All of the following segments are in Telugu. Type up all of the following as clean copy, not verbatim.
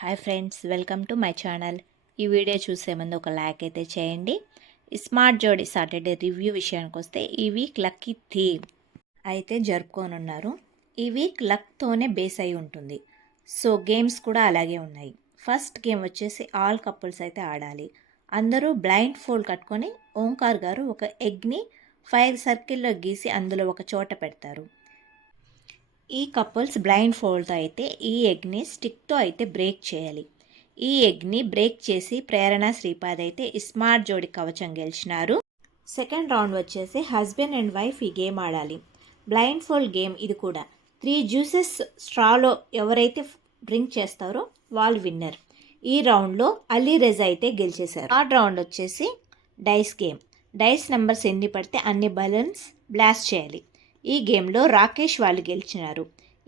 Hi friends, welcome to my channel. ఈ వీడియో చూసే ముందు ఒక లైక్ అయితే చేయండి. స్మార్ట్ జోడీ సాటర్డే రివ్యూ విషయానికి వస్తే ఈ వీక్ లక్కీ థీమ్ అయితే జరుపుకోనున్నారు. ఈ వీక్ లక్తోనే బేస్ అయి ఉంటుంది. సో గేమ్స్ కూడా అలాగే ఉన్నాయి. ఫస్ట్ గేమ్ వచ్చేసి ఆల్ కపుల్స్ అయితే ఆడాలి. అందరూ బ్లైండ్ ఫోల్డ్ కట్టుకొని ఓంకార్ గారు ఒక ఎగ్ని 5 సర్కిల్లో గీసి అందులో ఒక చోట పెడతారు. ఈ కపుల్స్ బ్లైండ్ ఫోల్డ్తో అయితే ఈ ఎగ్ని స్టిక్తో అయితే బ్రేక్ చేయాలి. ఈ ఎగ్ని బ్రేక్ చేసి ప్రేరణ శ్రీపాద్ అయితే స్మార్ట్ జోడి కవచం గెలిచినారు. సెకండ్ రౌండ్ వచ్చేసి హస్బెండ్ అండ్ వైఫ్ ఈ గేమ్ ఆడాలి. బ్లైండ్ ఫోల్డ్ గేమ్ ఇది కూడా. 3 జ్యూసెస్ స్ట్రాలో ఎవరైతే డ్రింక్ చేస్తారో వాళ్ళు విన్నర్. ఈ రౌండ్లో అలీ రెజా అయితే గెలిచేశారు. థర్డ్ రౌండ్ వచ్చేసి డైస్ గేమ్. డైస్ నెంబర్స్ ఎన్ని పడితే అన్ని బలూన్స్ బ్లాస్ట్ చేయాలి. ఈ గేమ్లో రాకేష్ వాళ్ళు గెలిచినారు.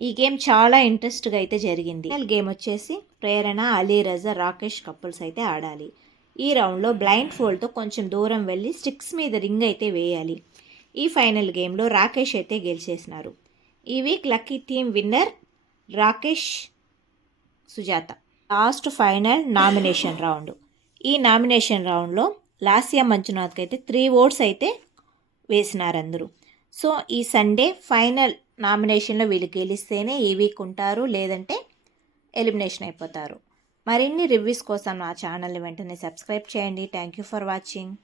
ఈ గేమ్ చాలా ఇంట్రెస్ట్గా అయితే జరిగింది. ఫైనల్ గేమ్ వచ్చేసి ప్రేరణ, అలీ రజా, రాకేష్ కపుల్స్ అయితే ఆడాలి. ఈ రౌండ్లో బ్లైండ్ ఫోల్డ్తో కొంచెం దూరం వెళ్ళి స్టిక్స్ మీద రింగ్ అయితే వేయాలి. ఈ ఫైనల్ గేమ్లో రాకేష్ అయితే గెలిచేసినారు. ఈ week lucky theme winner Rakesh, Sujatha. Last final nomination round. ఈ నామినేషన్ రౌండ్లో లాస్యా మంజునాథ్కి అయితే 3 ఓట్స్ అయితే వేసినారు అందరూ. సో ఈ సండే ఫైనల్ నామినేషన్లో వీళ్ళు గెలిస్తేనే ఈ వీక్ ఉంటారు, లేదంటే ఎలిమినేషన్ అయిపోతారు. మరిన్ని రివ్యూస్ కోసం నా ఛానల్ని వెంటనే సబ్స్క్రైబ్ చేయండి. Thank you for watching.